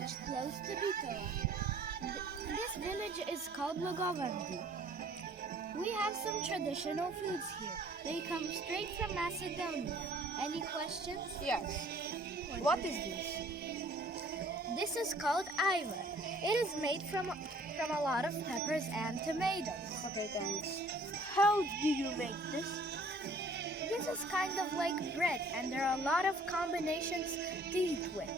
village close to Bitola. This village is called Lagovandi. We have some traditional foods here. They come straight from Macedonia. Any questions? Yes. What is this? This is called ayva. It is made from a lot of peppers and tomatoes. Okay, thanks. How do you make this? This is kind of like bread, and there are a lot of combinations to eat with.